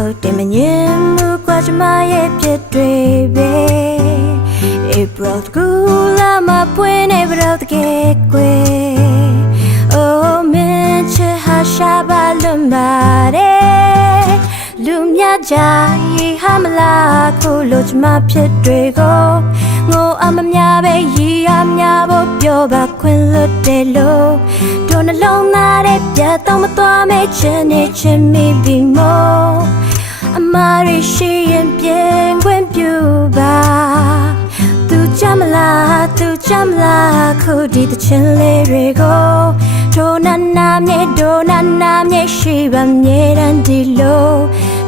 ဟုတ်တယ်မငြင်းဘူးကွာကျမရဲ့ပြစ်တွေပဲ April ကူလာမပွင့်နေဘရောတကယ်ကွယ် Oh မင်းချစ်ဟာရှာပါလွန်ပါတယ်လူများကြရေးဟာမလားခုလိုကျမဖြစ်တွေကိုငိုအမများပဲရီရများဖို့ပြောပါခွင့်လွတ်တယ်လို့တို့နှလုံးသားရဲ့ပြတ်တော့မသွားမဲချင်နေချင်မိပြီမို့အမားရရှိရင်ပြင်ခွင့်ပြုပါသူကြမလားခုဒီတချင်လေးတွေကိုတို့နာမြေရှိပါမြေတမ်းဒီလို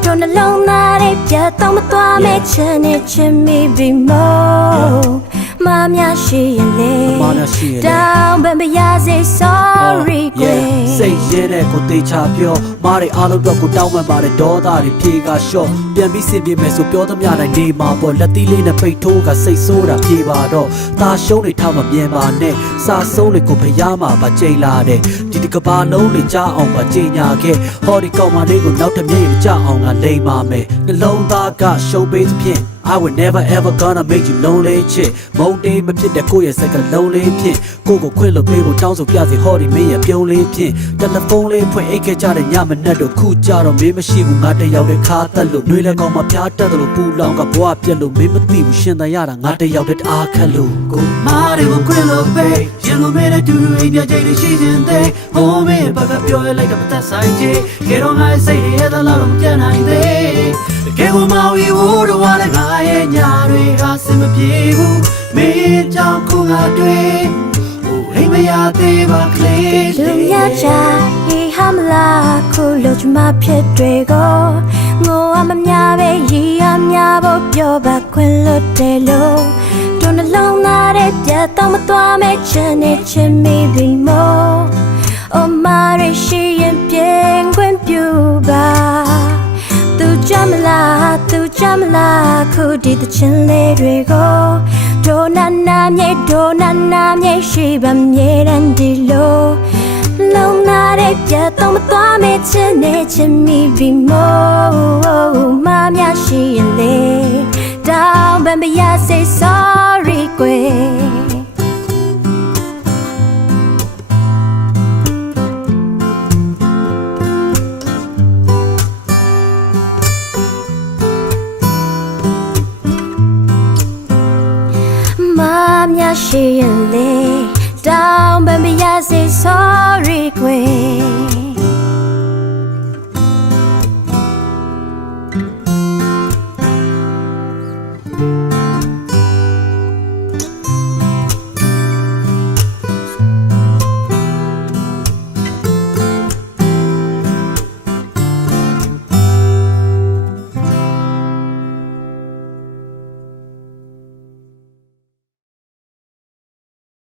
တို့နှလုံးသားရဲ့ပြတ်တော့မသွားမဲချင်နေချင်မိပြီမို့မများရှိရင်လေတောင်းပန်ပါရစေ sorry ကွယ်စိတ်ရဲတဲ့ကိုတေချာပြောမားတွေအားလုံးတော့ကိုတောင်းပန်ပါတယ်ဒေါသတွေဖြေကရှော့ပြန်ပြီးစင်ပြေမယ်ဆိုပြောသမျှတိုင်းနေမှာပေါ့လက်သီးလေးနဲ့ပိတ်ထိုးကစိတ်ဆိုးတာဖြေပါတော့ตาရှုံးတွေထားမမြင်ပါနဲ့စာဆုံးတွေကိုဖျားမှာပါကြိတ်လာတယ်ဒီတကဘာလုံးတွေကြားအောင်ပါကြင်ညာခဲ့ဟောဒီကောင်မလေးကိုနောက်တစ်မြင်ကြအောင်ကလိမ်ပါမယ်နှလုံးသားကရှုံးပေးသဖြင့် I would never ever gonna make you lonely ချစ်မုန်းတေးမဖြစ်တဲ့ကိုယ့်ရဲ့စကားလုံးလေးဖြင့်ကိုကိုခွင့်လို့ပေးဖို့တောင်းဆိုပြစီဟောဒီမင်းရဲ့ပြုံးလေးဖြင့်တယ်လီဖုန်းလေးဖွင့်အိတ်ခဲ့ကြတဲ့ညမနက်တို့ခုကြတော့မင်းမရှိဘူးငါတယောက်တည်းခါတက်လို့နှွေးလည်းကောင်းမှဖျားတက်တယ်လို့ပူလောင်ကဘွားပြက်လို့မင်းမသိဘူးရှင်တန်ရတာငါတယောက်တည်းအားခက်လို့ကိုမားတွေကိုခွင့်လို့ပေးရင်လို့မင်းနဲ့တူတူအိမ်ပြကြိတ်ရှိခြင်းသေးဟိုးမင်းဘာကပြောရလိုက်တော့မသက်ဆိုင်ချေကေတော့ငါစိတ်ရဲ့သားလောက်မပြတ်နိုင်သေးကေကိုမောင်ရီဝိုးတော့ဝါလည်းငါရဲ့ညာတွေကစင်မပြေဘူးမင်းကြောင့်ခုငါတွေ့ဟိုအိမ်မရသေးပါကလေးလူများကြရေးဟာမလားခုလိုကျမဖြစ်တွေကိုငိုအမများပဲရီရများဖို့ပြောပါခွင့်လွတ်တယ်လို့တို့နှလုံးသားရဲ့ပြတ်တော့မသွားမဲချင်နေချင်မိပြီမို့အမားရရှိရင်ပြင်ခွင့်ပြုပါသူကြမလားခုဒီတချင်လေးတွေကိုတို့နာမြေရှိပါမြေတမ်းဒီလိုလုံးနာတဲ့ပြတ်တော့မသွားမဲချင်နေချင်မိပြီမို့မများရှိရင်လေတောင်းပန်ပါရစေ sorry ကွယ်များရှိရင်